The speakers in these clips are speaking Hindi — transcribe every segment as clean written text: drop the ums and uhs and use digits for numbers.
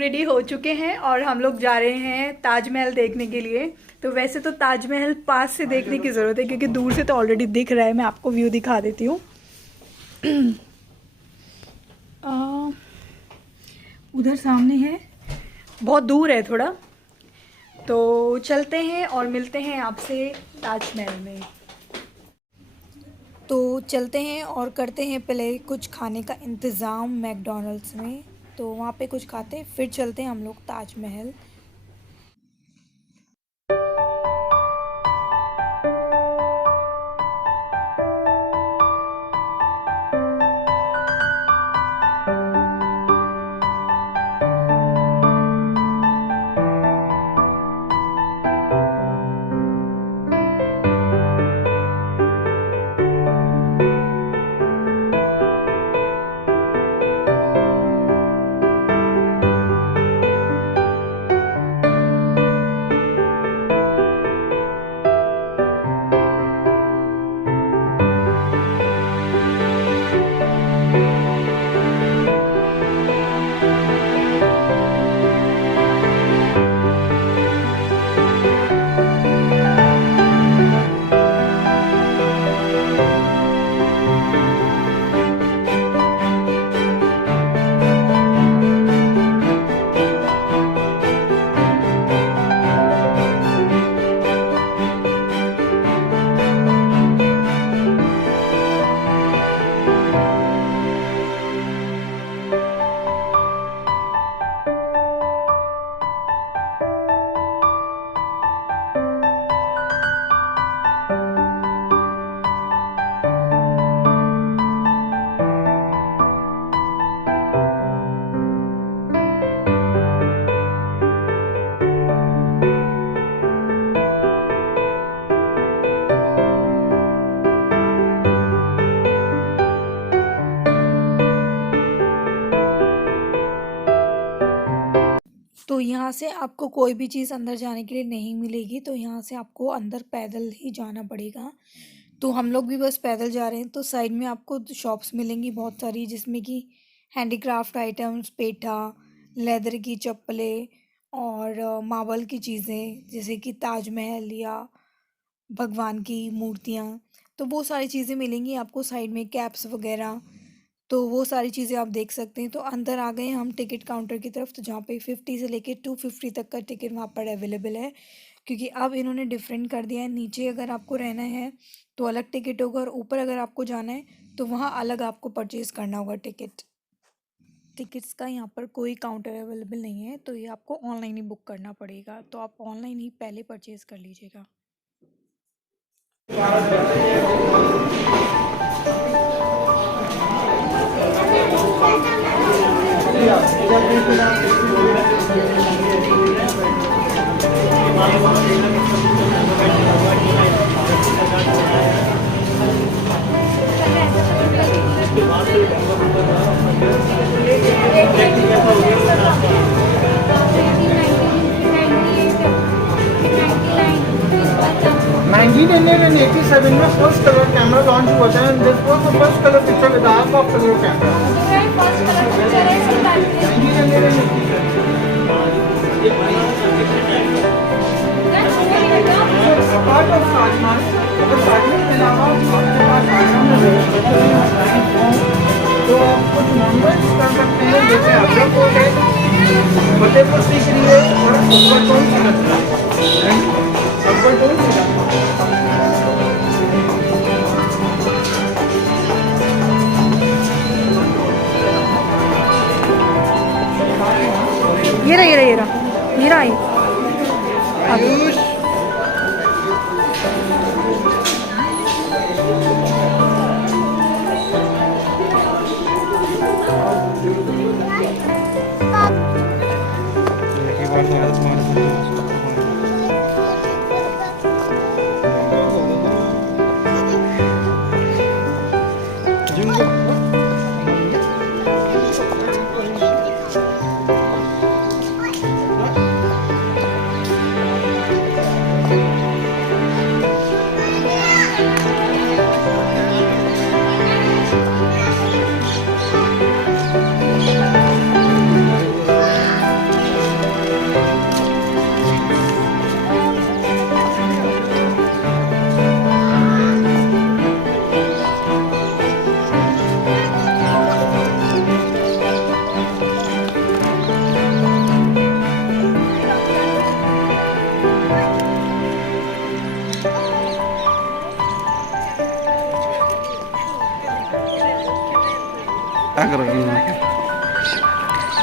रेडी हो चुके हैं और हम लोग जा रहे हैं ताजमहल देखने के लिए। तो वैसे तो ताजमहल पास से देखने की ज़रूरत है क्योंकि दूर से तो ऑलरेडी दिख रहा है। मैं आपको व्यू दिखा देती हूँ। उधर सामने है, बहुत दूर है थोड़ा। तो चलते हैं और मिलते हैं आपसे ताजमहल में। तो चलते हैं और करते हैं पहले कुछ खाने का इंतज़ाम मैकडॉनल्ड्स में। तो वहाँ पे कुछ खाते हैं, फिर चलते हैं हम लोग ताजमहल। तो यहाँ से आपको कोई भी चीज़ अंदर जाने के लिए नहीं मिलेगी, तो यहाँ से आपको अंदर पैदल ही जाना पड़ेगा। तो हम लोग भी बस पैदल जा रहे हैं। तो साइड में आपको शॉप्स मिलेंगी बहुत सारी, जिसमें कि हैंडीक्राफ्ट आइटम्स, पेठा, लेदर की चप्पलें और मार्बल की चीज़ें जैसे कि ताजमहल या भगवान की मूर्तियाँ। तो वो सारी चीज़ें मिलेंगी आपको साइड में, कैप्स वगैरह। तो वो सारी चीज़ें आप देख सकते हैं। तो अंदर आ गए हम टिकट काउंटर की तरफ, तो जहाँ पे 50 से लेके 250 तक का टिकट वहाँ पर अवेलेबल है। क्योंकि अब इन्होंने डिफरेंट कर दिया है, नीचे अगर आपको रहना है तो अलग टिकट होगा और ऊपर अगर आपको जाना है तो वहाँ अलग आपको परचेज़ करना होगा टिकट। टिकट्स का यहाँ पर कोई काउंटर अवेलेबल नहीं है, तो ये आपको ऑनलाइन ही बुक करना पड़ेगा। तो आप ऑनलाइन ही पहले परचेज़ कर लीजिएगा। $1987 में फर्स्ट कलर कैमरा लॉन्च हुआ था and this was the first colour picture with arc of colour camera. 1987 part of Taj Mahal. अगर ताजमहल के अलावा आपके पास आगरा में तो आप कुछ मॉन्यूमेंट्स कर सकते हैं, जैसे आगरा फोर्ट है, फतेहपुर सीकरी है और अकबर टोन सिलसिला। अकबर टोन सिलसिला ये रहा ये रहा ये रहा ये रहा ये। आयुष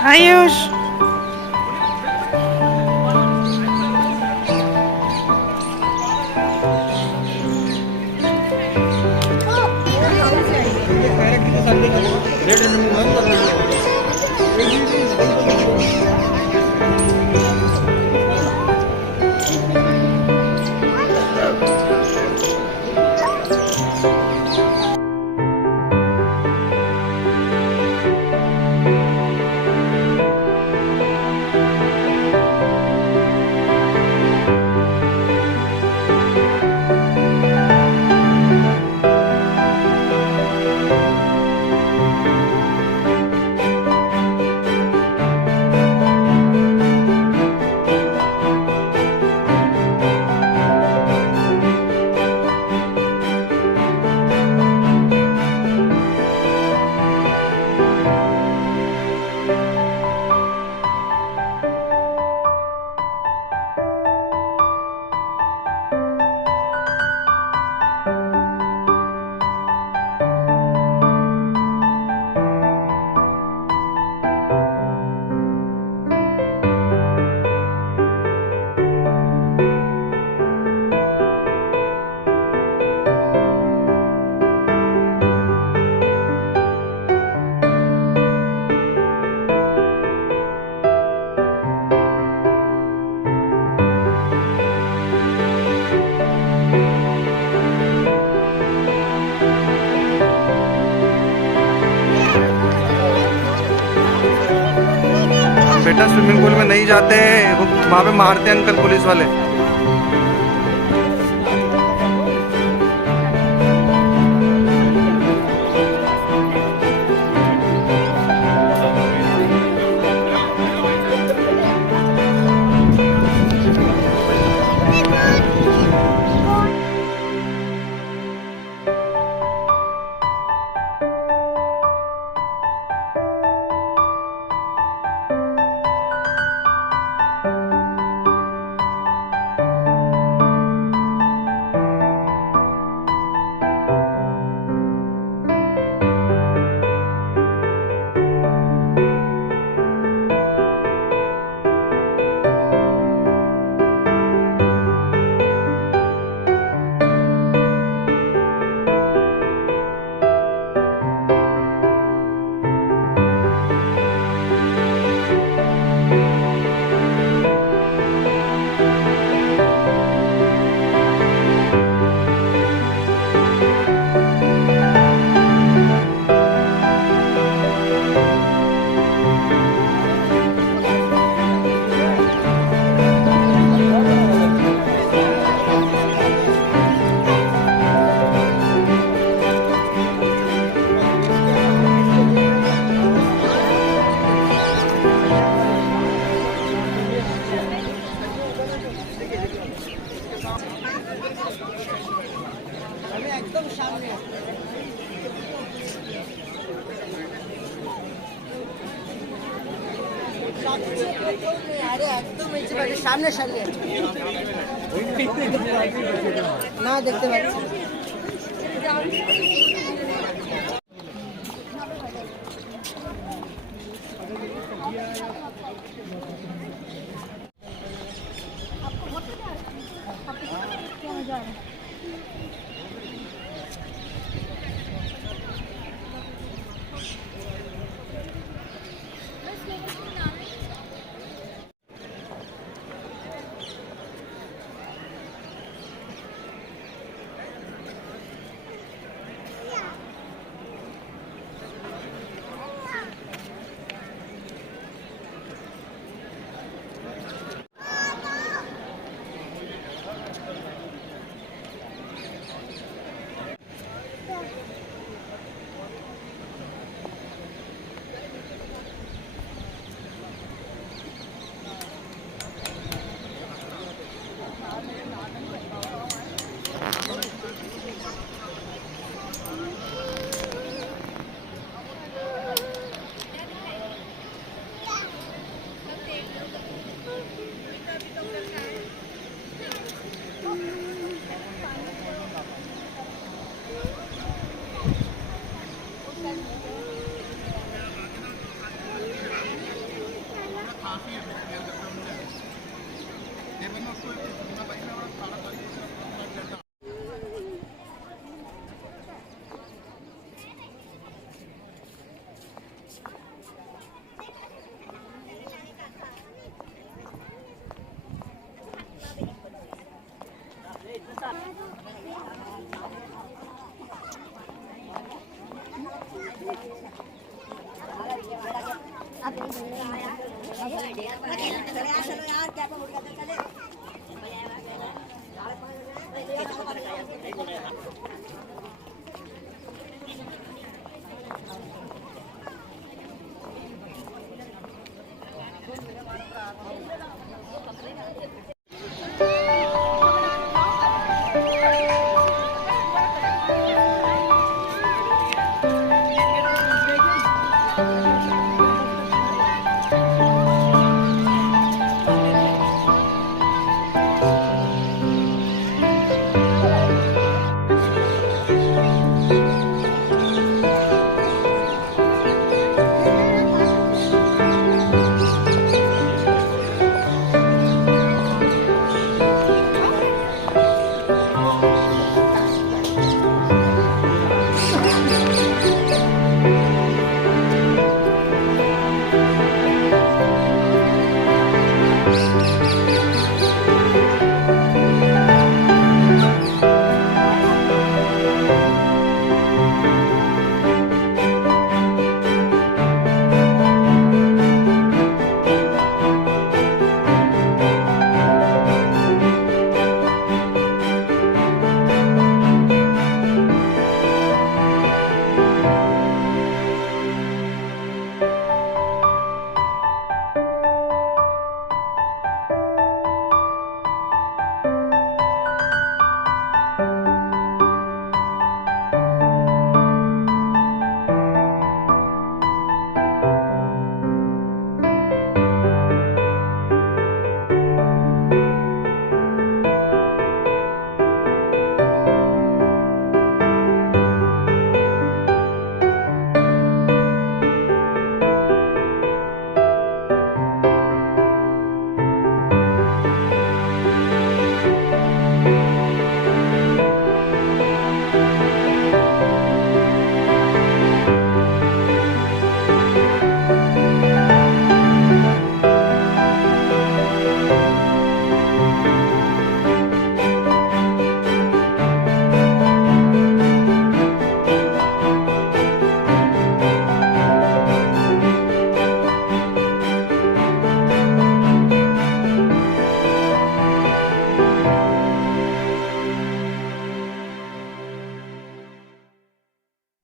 आयुष बेटा स्विमिंग पूल में नहीं जाते हैं, वो वहाँ पे मारते हैं अंकल पुलिस वाले। সামনে সামনে না দেখতে পাচ্ছি।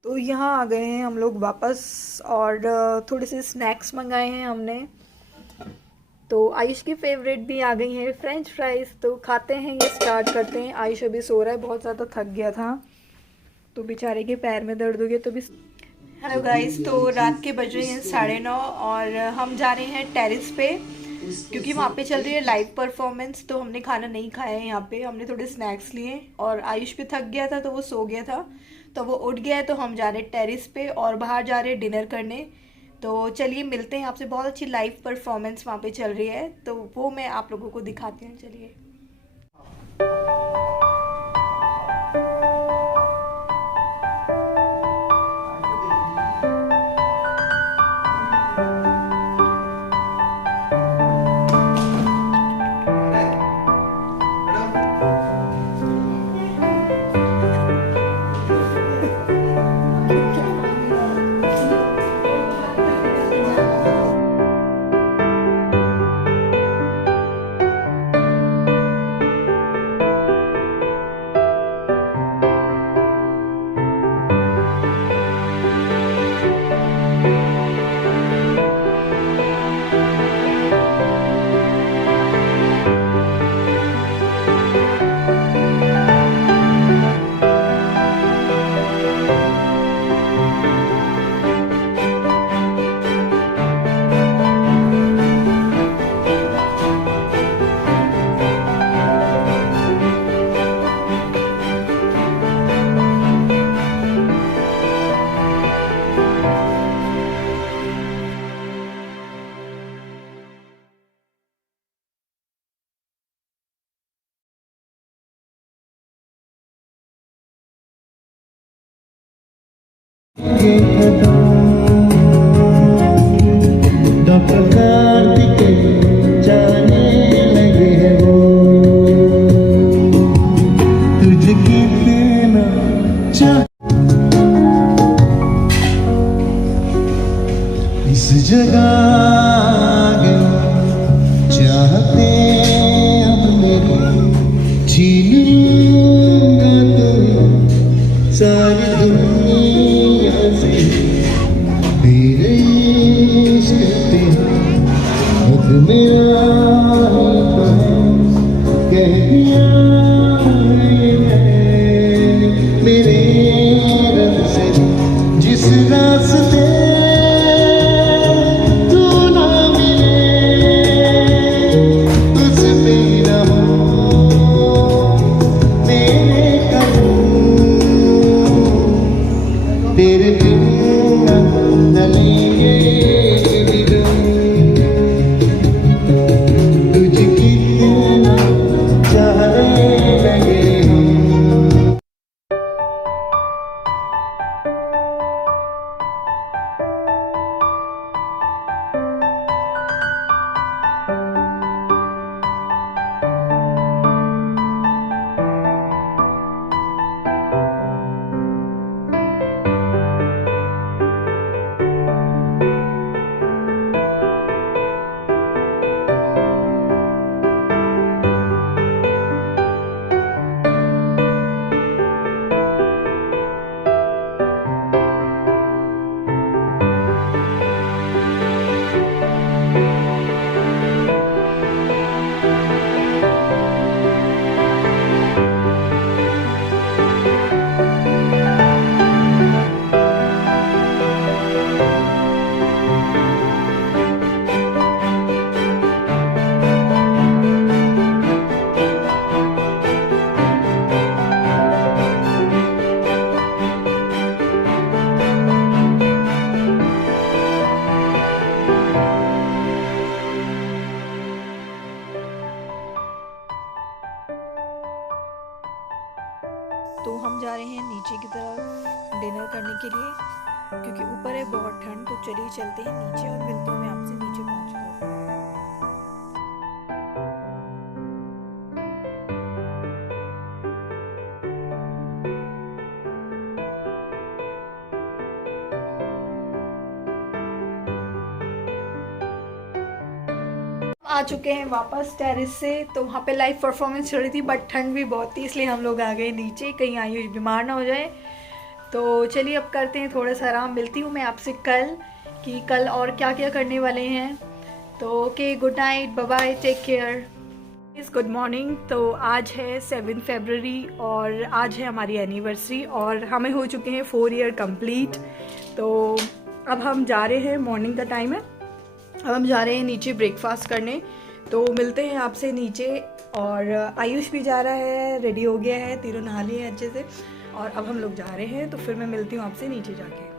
तो यहाँ आ गए हैं हम लोग वापस और थोड़े से स्नैक्स मंगाए हैं हमने। तो आयुष की फेवरेट भी आ गई है फ्रेंच फ्राइज। तो खाते हैं, ये स्टार्ट करते हैं। आयुष अभी सो रहा है, बहुत ज़्यादा थक गया था तो बेचारे के पैर में दर्द हो गया तो भी। हेलो गाइस, तो रात के बज रहे हैं 9:30 और हम जा रहे हैं टेरेस पे क्योंकि वहाँ पे चल रही है लाइव परफॉर्मेंस। तो हमने खाना नहीं खाया है यहाँ पे, हमने थोड़े स्नैक्स लिए और आयुष भी थक गया था तो वो सो गया था, तो वो उठ गया है। तो हम जा रहे हैं टेरेस पे और बाहर जा रहे हैं डिनर करने। तो चलिए मिलते हैं आपसे, बहुत अच्छी लाइव परफॉर्मेंस वहाँ पे चल रही है तो वो मैं आप लोगों को दिखाती हूँ। चलिए। डॉक्टर कार्तिकेय जाने लगे हैं वो तुझे कितना चाह इस जगह आगे चाहते अब मेरे छीन लूंगा तुम्हें सारी दुनिया से तेरे इश्क पे हद मेरा ही तो है कह दिया है मैंने मेरे रब से जिस रास्ते तू ना मिले उस पे रहो मेरे कदम तेरे बिन न लेंगे दिल तुझे कितना चाहने लगे हम तो हम जा रहे हैं नीचे की तरफ डिनर करने के लिए, क्योंकि ऊपर है बहुत ठंड। तो चलिए चलते हैं नीचे और मिलता हूँ मैं आपसे नीचे पहुँचकर। आ चुके हैं वापस टेरेस से। तो वहाँ पे लाइव परफॉर्मेंस चल रही थी, बट ठंड भी बहुत थी, इसलिए हम लोग आ गए नीचे, कहीं आयुष बीमार ना हो जाए। तो चलिए अब करते हैं थोड़ा सा आराम। मिलती हूँ मैं आपसे कल कि कल और क्या क्या करने वाले हैं। तो okay, good night, bye bye, take care. इस गुड मॉर्निंग। तो आज है 7 फरवरी और आज है हमारी एनिवर्सरी और हमें हो चुके हैं 4 ईयर कंप्लीट। तो अब हम जा रहे हैं, मॉर्निंग का टाइम है, अब हम जा रहे हैं नीचे ब्रेकफास्ट करने। तो मिलते हैं आपसे नीचे। और आयुष भी जा रहा है, रेडी हो गया है, तीनों नहा लिए हैं अच्छे से, और अब हम लोग जा रहे हैं। तो फिर मैं मिलती हूँ आपसे नीचे जाके।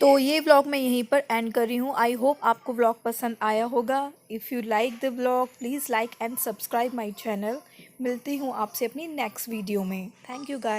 तो ये व्लॉग मैं यहीं पर एंड कर रही हूँ। आई होप आपको व्लॉग पसंद आया होगा। If you like the vlog please like and subscribe my channel. मिलती हूँ आपसे अपनी नेक्स्ट वीडियो में। Thank you guys.